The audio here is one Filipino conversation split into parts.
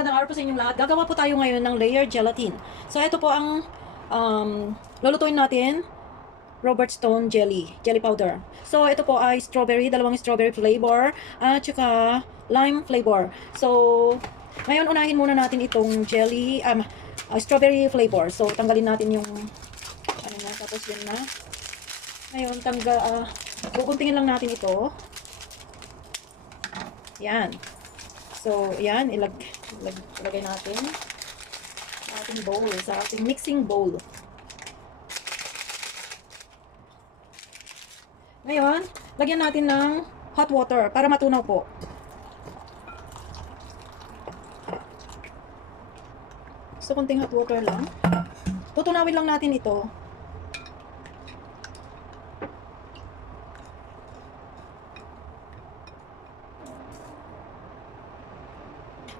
magandang araw po sa inyong lahat. Gagawa po tayo ngayon ng layered gelatin. So, ito po ang lulutuin natin, Robertsons jelly powder. So, ito po ay dalawang strawberry flavor, at saka lime flavor. So, ngayon unahin muna natin itong strawberry flavor. So, tanggalin natin yung, tapos yun na. Ngayon, guguntingin lang natin ito. Yan. So, yan, ilagay natin sa ating bowl, sa ating mixing bowl. Ngayon, lagyan natin ng hot water para matunaw po. So, konting hot water lang. Tutunawin lang natin ito.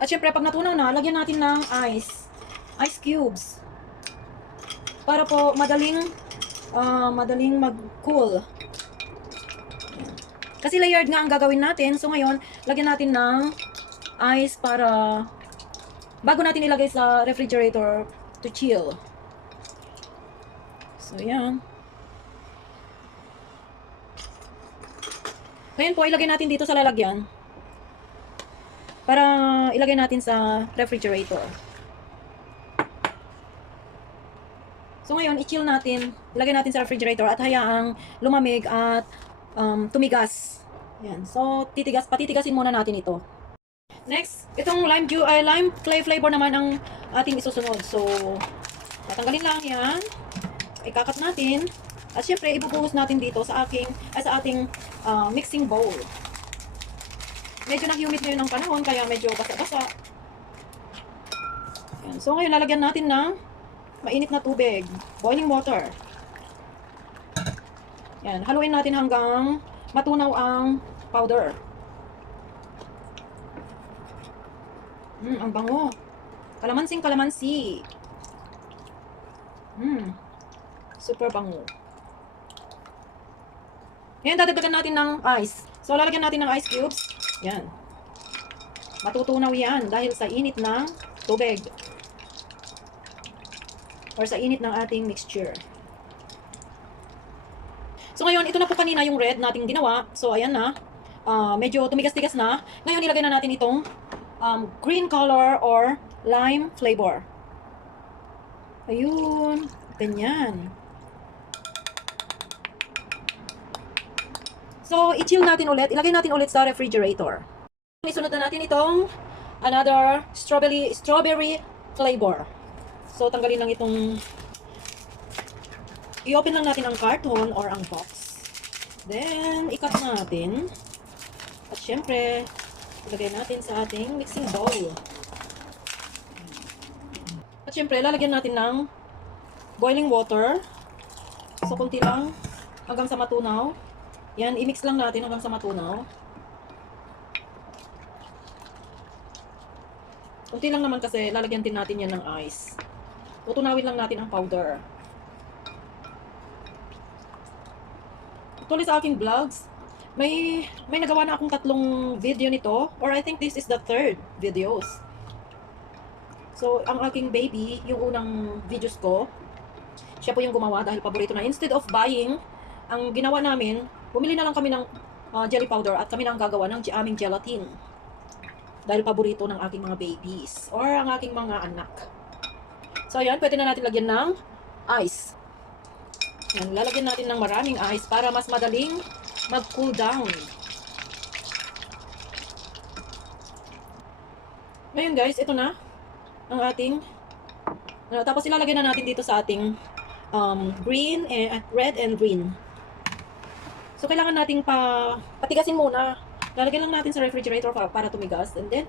At syempre, pag natunaw na, lagyan natin ng ice cubes. Para po madaling mag-cool. Kasi layered nga ang gagawin natin. So ngayon, lagyan natin ng ice para bago natin ilagay sa refrigerator to chill. So yan. Ngayon po, ilagay natin dito sa lalagyan para ilagay natin sa refrigerator. So ngayon, i-chill natin, ilagay natin sa refrigerator at hayaang lumamig at tumigas. Yan. So patitigasin muna natin ito. Next, itong lime flavor naman ang ating isusunod. So tatanggalin lang yan. Ikakat natin. At syempre, ibubuhos natin dito sa ating mixing bowl. Medyo na-humid ngayon ng panahon, kaya medyo basa-basa. So ngayon, lalagyan natin ng mainit na tubig. Boiling water. Yan, haluin natin hanggang matunaw ang powder. Ang bango. Kalamansi. Super bango. Ngayon, dadagdagan natin ng ice. So, lalagyan natin ng ice cubes. Yan. Matutunaw yan dahil sa init ng tubig. Or sa init ng ating mixture. So ngayon, ito na po kanina yung red nating ginawa. So ayan na. Medyo tumigas-tigas na. Ngayon, ilagay na natin itong green color or lime flavor. Ayun. Ganyan. So, i-chill natin ulit. Ilagay natin ulit sa refrigerator. Isunod na natin itong another strawberry flavor. So, tanggalin lang itong i-open lang natin ang carton or ang box. Then, i-cut natin. At syempre, ilagay natin sa ating mixing bowl. At syempre, lalagyan natin ng boiling water. So, kunti lang hanggang sa matunaw. Yan, i-mix lang natin hanggang sa matunaw. Kunti lang naman kasi lalagyan din natin yan ng ice. Tutunawin lang natin ang powder. Tuloy sa aking vlogs, may nagawa na akong 3 video nito, or I think this is the 3rd videos. So, ang aking baby, yung unang videos ko, siya po yung gumawa dahil paborito na. Instead of buying, ang ginawa namin, bumili na lang kami ng jelly powder at kami na ang gagawa ng aming gelatin. Dahil paborito ng aking mga babies or ang aking mga anak. So, ayan, pwede na natin lagyan ng ice. Yan, lalagyan natin ng maraming ice para mas madaling mag-cool down. Ngayon guys, ito na ang ating tapos ilalagay na natin dito sa ating red and green. So, kailangan nating patigasin muna. Lalagyan lang natin sa refrigerator para tumigas. And then,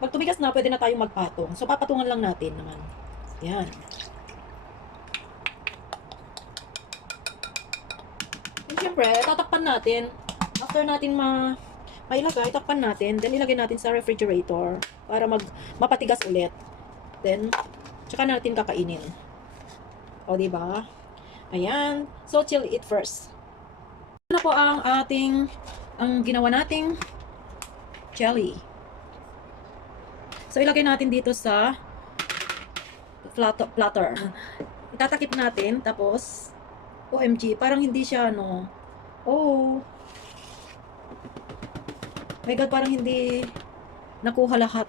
pag tumigas na, pwede na tayong magpatong. So, papatungan lang natin naman. Yan. And syempre, tatakpan natin. After natin mailagay, takpan natin. Then, ilagay natin sa refrigerator para mapatigas ulit. Then, tsaka natin kakainin. O, diba? Ayan. So, chill it first. Ito na po ang ginawa nating jelly. So, ilagay natin dito sa platter. Itatakip natin, tapos, OMG, parang hindi siya, ano, oh, my God, parang hindi nakuha lahat.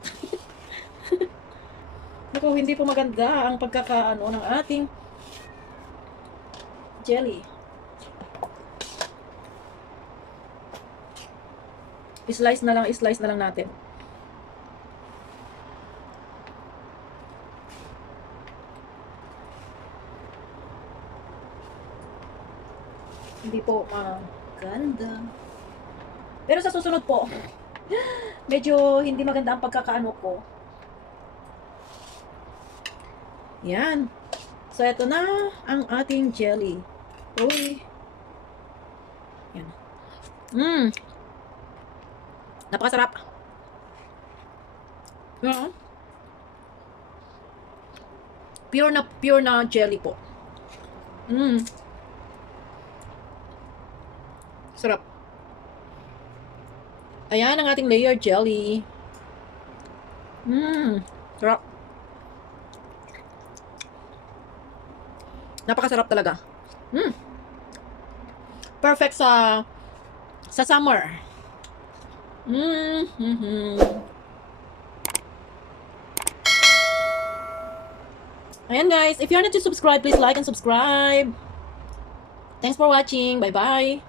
Naku, hindi po maganda ang pagkakaano ng ating jelly. Slice na lang natin. Hindi po maganda. Pero sa susunod po, medyo hindi maganda ang pagkakaano ko. Yan. So, ito na ang ating jelly. Uy. Yan. Napakasarap. Yan. Pure na jelly po. Sarap. Ayan ang ating layered jelly. Sarap. Napakasarap talaga. Perfect sa summer. Ayan guys, if you're not to subscribe, please like and subscribe. Thanks for watching. Bye-bye.